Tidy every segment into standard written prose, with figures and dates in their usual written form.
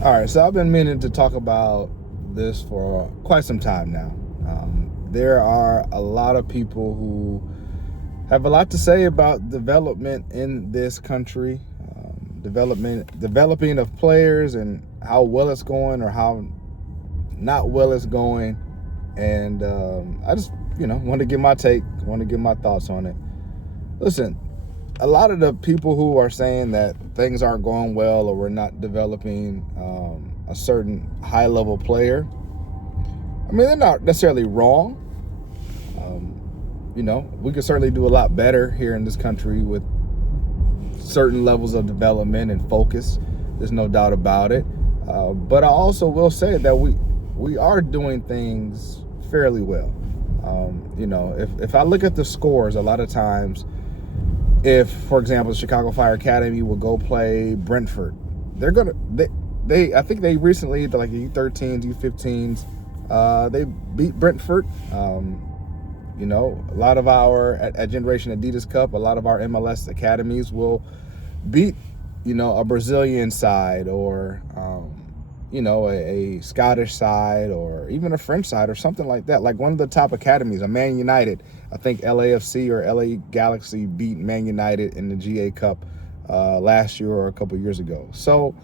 All right, so I've been meaning to talk about this for quite some time now. There are a lot of people who have a lot to say about development in this country, developing of players, and how well it's going or how not well it's going. And I just, want to give my take, want to give my thoughts on it. Listen, a lot of the people who are saying that things aren't going well or we're not developing a certain high level player, I mean, they're not necessarily wrong. We could certainly do a lot better here in this country with certain levels of development and focus. There's no doubt about it. But I also will say that we are doing things fairly well. If I look at the scores, a lot of times, if, for example, the Chicago Fire Academy will go play Brentford, they're gonna they I think they recently, like the U13s, U15s, they beat Brentford. A lot of our at Generation Adidas Cup, a lot of our MLS academies will beat a Brazilian side or a Scottish side or even a French side or something like that. Like one of the top academies, a Man United. I think LAFC or LA Galaxy beat Man United in the GA Cup last year or a couple years ago. So,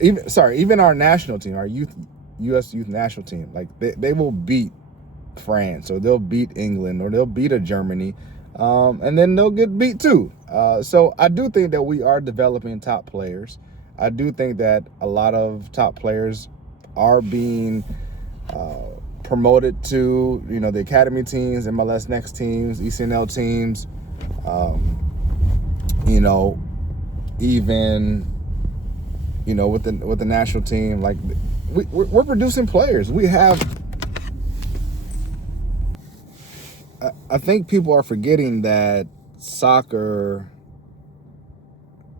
even our national team, our U.S. youth national team, like they will beat France or they'll beat England or they'll beat a Germany, and then they'll get beat too. So I do think that we are developing top players. I do think that a lot of top players are being promoted to, the academy teams, MLS Next teams, ECNL teams, even, with the national team. Like we're producing players. We have. I think people are forgetting that soccer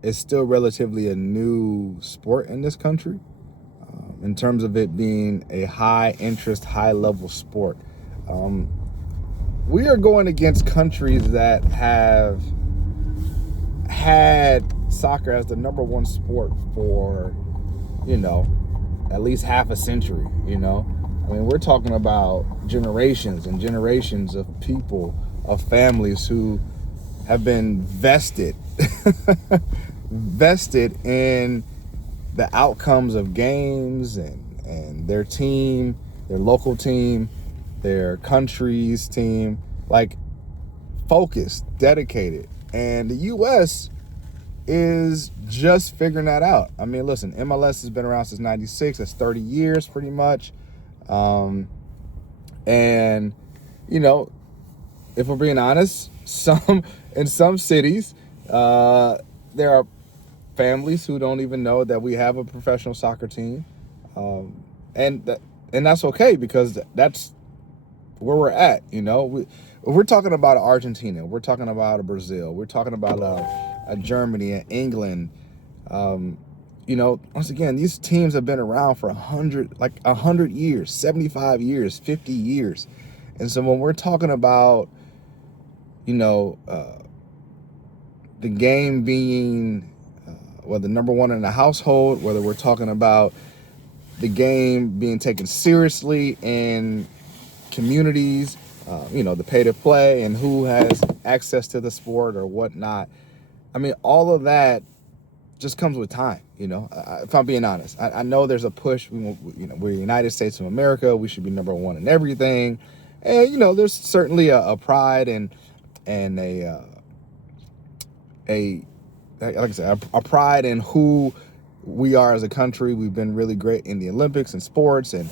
is still relatively a new sport in this country, in terms of it being a high interest, high level sport. We are going against countries that have had soccer as the number one sport for, at least half a century. I mean, we're talking about generations and generations of people, of families who have been vested in the outcomes of games and their team, their local team, their country's team, like focused, dedicated. And the U.S. is just figuring that out. I mean, listen, MLS has been around since 96. That's 30 years pretty much. And, if we're being honest, in some cities, there are families who don't even know that we have a professional soccer team. And that's okay, because that's where we're at. We're talking about Argentina, we're talking about a Brazil, we're talking about a Germany and England. Once again, these teams have been around for 100 years, 75 years, 50 years. And so when we're talking about, the game being, whether number one in the household, whether we're talking about the game being taken seriously in communities, the pay to play and who has access to the sport or whatnot. I mean, all of that just comes with time. If I'm being honest, I know there's a push. We're the United States of America. We should be number one in everything. And, there's certainly a pride and like I said, a pride in who we are as a country. We've been really great in the Olympics and sports, and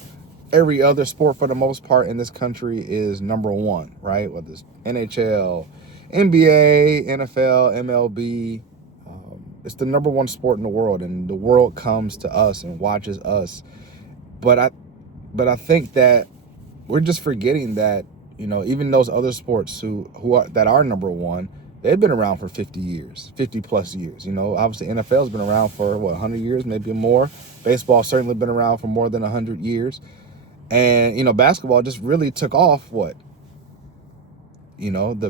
every other sport for the most part in this country is number one, right? Whether it's NHL, NBA, NFL, MLB, it's the number one sport in the world, and the world comes to us and watches us. But I think that we're just forgetting that, even those other sports that are number one, they've been around for 50 years, 50 plus years. Obviously NFL's been around for 100 years, maybe more. Baseball certainly been around for more than 100 years. And, basketball just really took off, the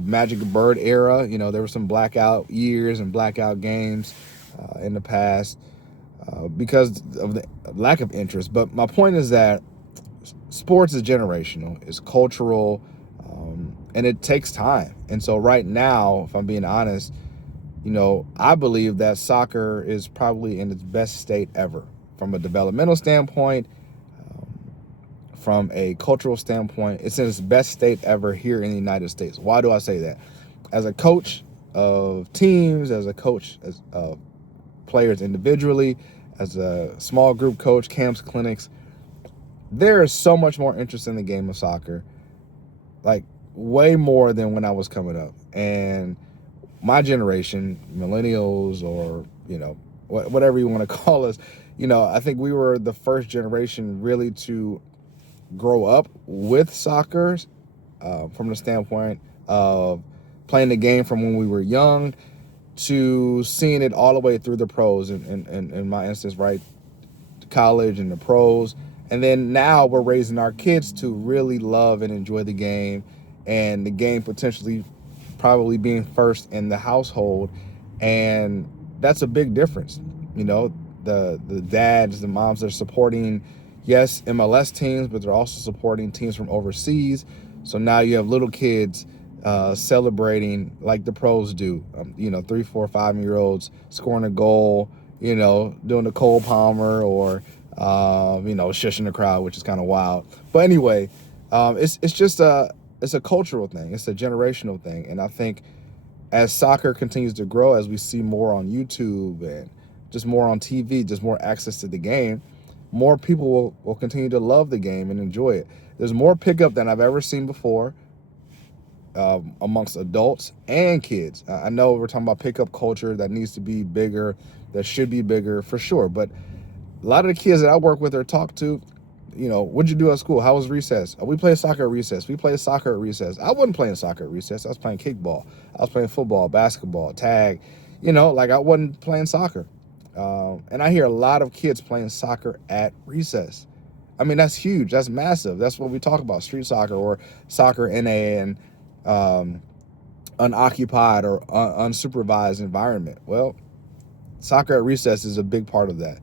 Magic Bird era. There were some blackout years and blackout games in the past. because of the lack of interest. But my point is that sports is generational, it's cultural, and it takes time. And so right now, if I'm being honest, I believe that soccer is probably in its best state ever from a developmental standpoint, from a cultural standpoint. It's in its best state ever here in the United States. Why do I say that? As a coach of teams, as a coach of players individually, as a small group coach, camps, clinics, there is so much more interest in the game of soccer, like way more than when I was coming up. And my generation, millennials, or whatever you want to call us, I think we were the first generation really to grow up with soccer, from the standpoint of playing the game from when we were young to seeing it all the way through the pros, in my instance, right, college and the pros. And then now we're raising our kids to really love and enjoy the game, and the game potentially probably being first in the household. And that's a big difference. The dads, the moms are supporting, yes, MLS teams, but they're also supporting teams from overseas. So now you have little kids celebrating like the pros do. 3, 4, 5 year olds scoring a goal, doing the Cole Palmer, or shushing the crowd, which is kind of wild. But anyway, it's just it's a cultural thing. It's a generational thing. And I think as soccer continues to grow, as we see more on YouTube and just more on TV, just more access to the game, more people will continue to love the game and enjoy it. There's more pickup than I've ever seen before, amongst adults and kids. I know we're talking about pickup culture that needs to be bigger, that should be bigger for sure. But a lot of the kids that I work with or talk to, what'd you do at school? How was recess? We played soccer at recess. We played soccer at recess. I wasn't playing soccer at recess. I was playing kickball. I was playing football, basketball, tag. I wasn't playing soccer. And I hear a lot of kids playing soccer at recess. I mean, that's huge. That's massive. That's what we talk about, street soccer or soccer in an unoccupied or unsupervised environment. Well, soccer at recess is a big part of that.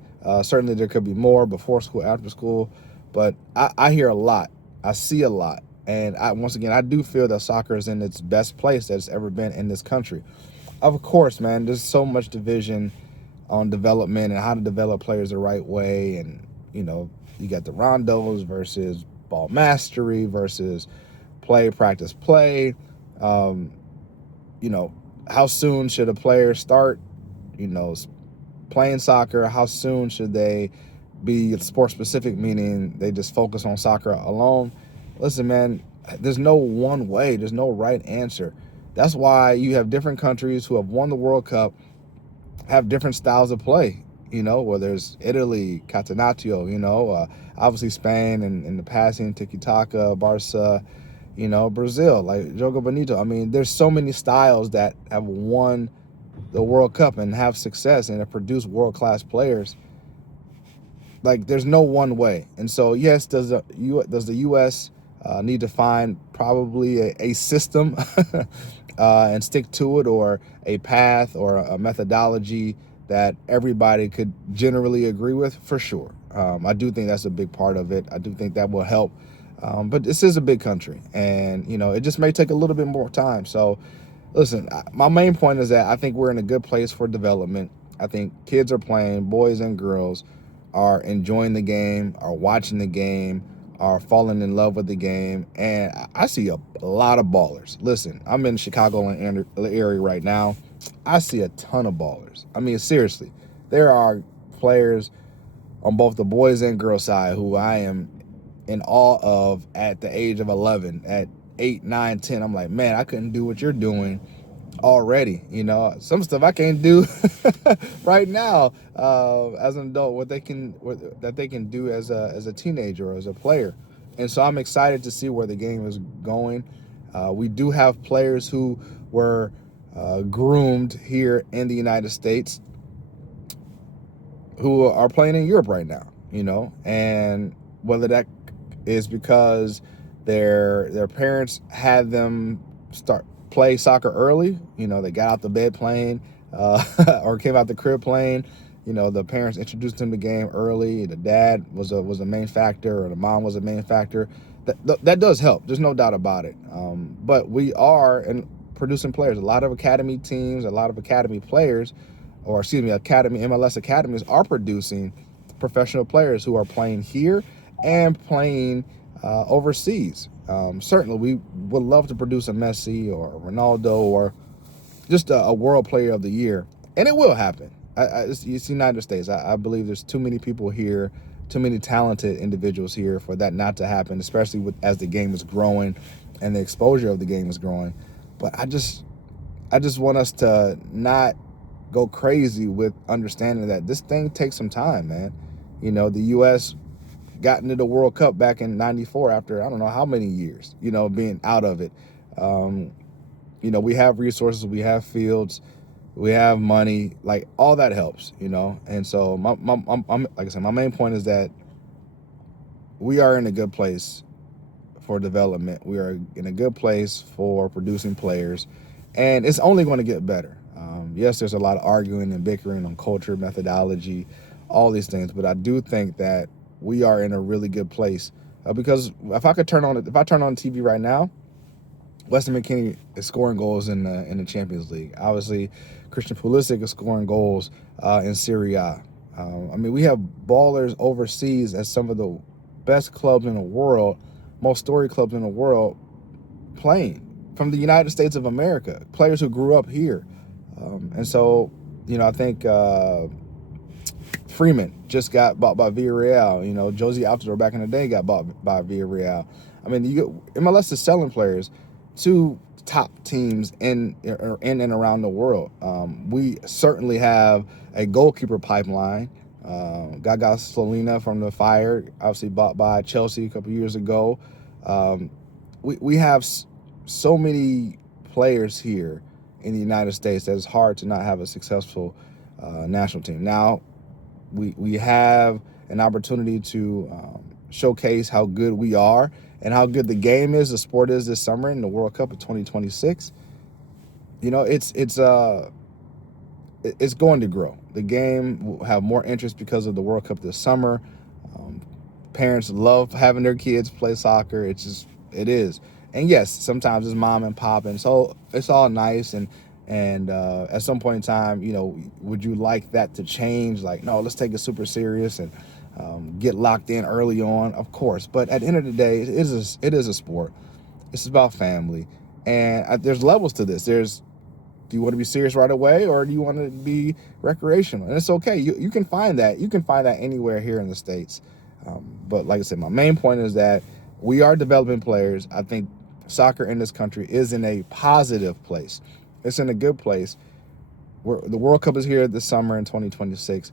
Certainly there could be more before school, after school, but I hear a lot. I see a lot. And once again, I do feel that soccer is in its best place that it's ever been in this country. Of course, man, there's so much division on development and how to develop players the right way. And, you got the rondos versus ball mastery versus play, practice, play. How soon should a player start, playing soccer? How soon should they be sport specific, meaning they just focus on soccer alone? Listen, man, there's no one way. There's no right answer. That's why you have different countries who have won the World Cup, have different styles of play. Whether it's Italy, Catenaccio, obviously Spain and the passing, tiki-taka, Barca, Brazil, like Jogo Bonito. I mean, there's so many styles that have won the World Cup and have success and have produced world-class players. Like, there's no one way. And so, yes, does the U.S. Need to find probably a system and stick to it, or a path or a methodology that everybody could generally agree with? For sure. I do think that's a big part of it. I do think that will help. But this is a big country, and, it just may take a little bit more time. So, listen, my main point is that I think we're in a good place for development. I think kids are playing, boys and girls are enjoying the game, are watching the game, are falling in love with the game. And I see a lot of ballers. Listen, I'm in the Chicagoland area right now. I see a ton of ballers. I mean, seriously, there are players on both the boys and girls side who I am in awe of at the age of 11, at 8, 9, 10. I'm like, man, I couldn't do what you're doing already. Some stuff I can't do right now as an adult, that they can do as a teenager or as a player. And so I'm excited to see where the game is going. We do have players who were groomed here in the United States who are playing in Europe right now, and whether that is because their parents had them play soccer early, they got out the bed playing, or came out the crib playing, the parents introduced them to the game early. The dad was a main factor, or the mom was a main factor. That does help. There's no doubt about it. But we are producing players. A lot of academy teams, a lot of academy players, or excuse me, academy MLS academies are producing professional players who are playing here and playing overseas. Certainly, we would love to produce a Messi or a Ronaldo or just a world player of the year, and it will happen. It's the United States. I believe there's too many people here, too many talented individuals here for that not to happen, especially as the game is growing and the exposure of the game is growing. But I just want us to not go crazy with understanding that this thing takes some time, man. The U.S. got into the World Cup back in '94 after I don't know how many years, being out of it. We have resources, we have fields, we have money, like all that helps, And so like I said, my main point is that we are in a good place for development. We are in a good place for producing players, and it's only going to get better. Yes, there's a lot of arguing and bickering on culture, methodology, all these things, but I do think that we are in a really good place because if I turn on TV right now, Weston McKennie is scoring goals in the Champions League. Obviously, Christian Pulisic is scoring goals in Serie A. We have ballers overseas at some of the best clubs in the world, most storied clubs in the world, playing from the United States of America, players who grew up here. And so, I think Freeman just got bought by Villarreal. Josie Altidore back in the day got bought by Villarreal. MLS is selling players to top teams in and around the world. We certainly have a goalkeeper pipeline. Gaga Slonina from the Fire, obviously bought by Chelsea a couple years ago. We have so many players here in the United States that it's hard to not have a successful national team. Now, we have an opportunity to showcase how good we are and how good the game is, the sport is this summer in the World Cup of 2026. It's going to grow. The game will have more interest because of the World Cup this summer. Parents love having their kids play soccer. It is. And yes, sometimes it's mom and pop, and so it's all nice. And at some point in time, would you like that to change? Like, no, let's take it super serious and get locked in early on, of course. But at the end of the day, it is a sport. It's about family, and there's levels to this. Do you want to be serious right away, or do you want to be recreational? And it's okay. You can find that. You can find that anywhere here in the States. But like I said, my main point is that we are developing players. I think soccer in this country is in a positive place. It's in a good place. The World Cup is here this summer in 2026,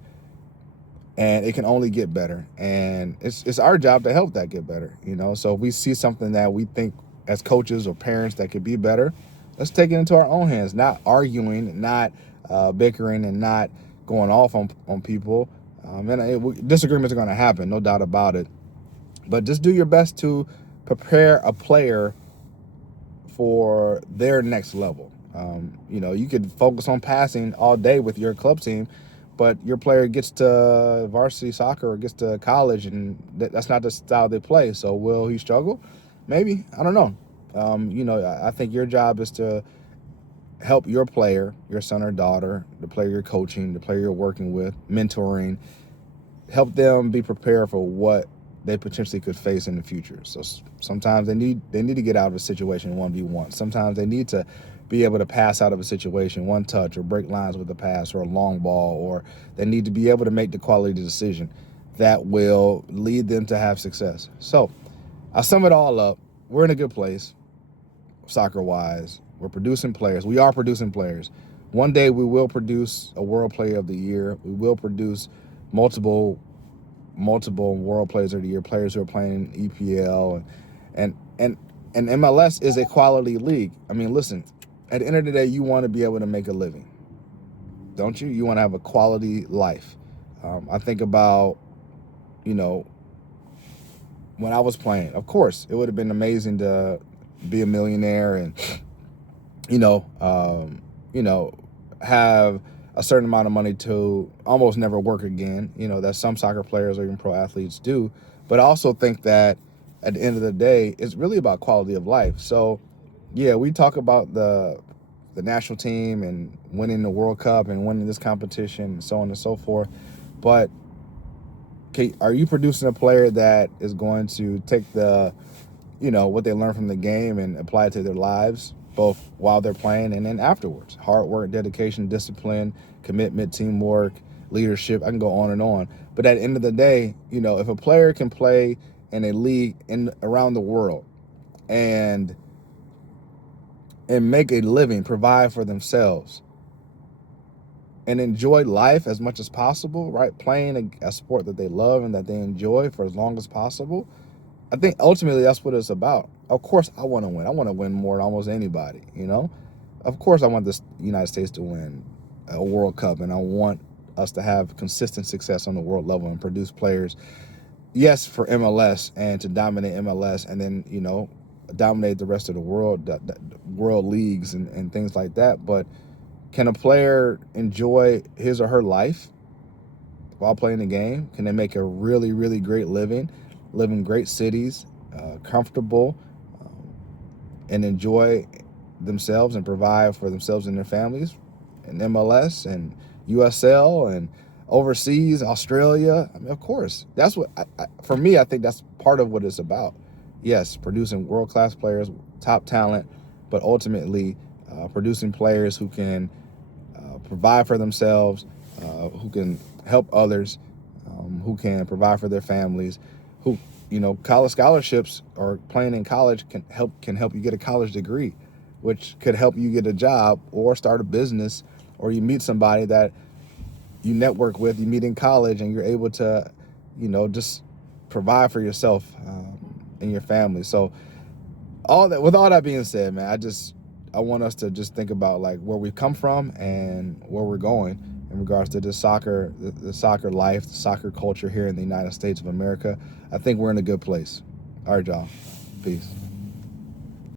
and it can only get better. And it's our job to help that get better. So if we see something that we think as coaches or parents that could be better, let's take it into our own hands, not arguing, not bickering, and not going off on people. Disagreements are going to happen, no doubt about it. But just do your best to prepare a player for their next level. You could focus on passing all day with your club team, but your player gets to varsity soccer or gets to college, and that's not the style they play. So will he struggle? Maybe. I don't know. I think your job is to help your player, your son or daughter, the player you're coaching, the player you're working with, mentoring, help them be prepared for what they potentially could face in the future. So sometimes they need to get out of a situation 1v1. Sometimes they need to be able to pass out of a situation, one touch, or break lines with a pass or a long ball, or they need to be able to make the quality decision that will lead them to have success. So I'll sum it all up. We're in a good place, soccer-wise. We're producing players. We are producing players. One day we will produce a World Player of the Year. We will produce multiple World Players of the Year, players who are playing in EPL, and MLS is a quality league. Listen, at the end of the day, you want to be able to make a living, don't you? You want to have a quality life. I think about, when I was playing, of course, it would have been amazing to be a millionaire and, have a certain amount of money to almost never work again, that some soccer players or even pro athletes do. But I also think that at the end of the day, it's really about quality of life. So, yeah, we talk about the national team and winning the World Cup and winning this competition and so on and so forth. But are you producing a player that is going to take what they learn from the game and apply it to their lives, both while they're playing and then afterwards? Hard work, dedication, discipline, commitment, teamwork, leadership. I can go on and on. But at the end of the day, if a player can play in a league around the world and make a living, provide for themselves, and enjoy life as much as possible, right? Playing a sport that they love and that they enjoy for as long as possible. I think ultimately that's what it's about. Of course, I want to win. I want to win more than almost anybody, Of course, I want the United States to win a World Cup, and I want us to have consistent success on the world level and produce players, yes, for MLS and to dominate MLS and then, dominate the rest of the world, the world leagues and things like that. But can a player enjoy his or her life while playing the game? Can they make a really, really great living, live in great cities, comfortable, and enjoy themselves and provide for themselves and their families in MLS and USL and overseas, Australia? I mean, of course. That's what, for me, I think that's part of what it's about. Yes, producing world-class players, top talent, but ultimately producing players who can provide for themselves, who can help others, who can provide for their families, who, college scholarships or playing in college can help you get a college degree, which could help you get a job or start a business, or you meet somebody that you network with, you meet in college, and you're able to, just provide for yourself and your family. So with all that being said, man, I want us to just think about like where we've come from and where we're going in regards to the soccer life, the soccer culture here in the United States of America. I think we're in a good place. All right, y'all. Peace.